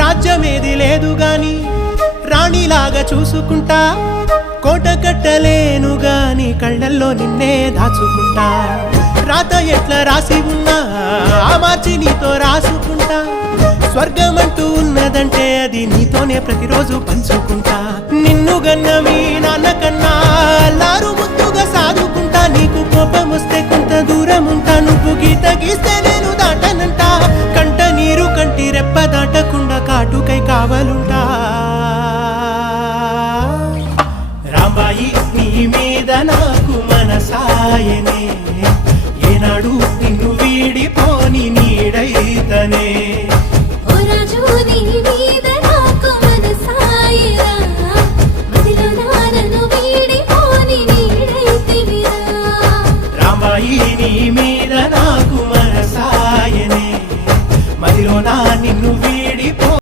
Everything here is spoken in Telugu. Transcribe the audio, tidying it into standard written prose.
రాజ్యమేది లేదు గాని రాణిలాగా చూసుకుంటా, కోట కట్టలేను గాని కళ్ళల్లో నిన్నే దాచుకుంటా. రాత ఎట్లా రాసి ఉన్నా ఆ మార్చి నీతో రాసుకుంటా. స్వర్గమంటూ ఉన్నదంటే అది నీతోనే ప్రతిరోజు పంచుకుంటా. నిన్ను గన్న మీ నాన్న కన్నా అల్లారు ముద్దుగా సాదుకుంటా. నీకు కోపం వస్తే కొంత దూరం ఉంటా, నువ్వు గీత గీస్తే నేను దాటనంటా. కంట నీరు కంటి రెప్ప దాటకుండా కాటుకై కావలుంటా.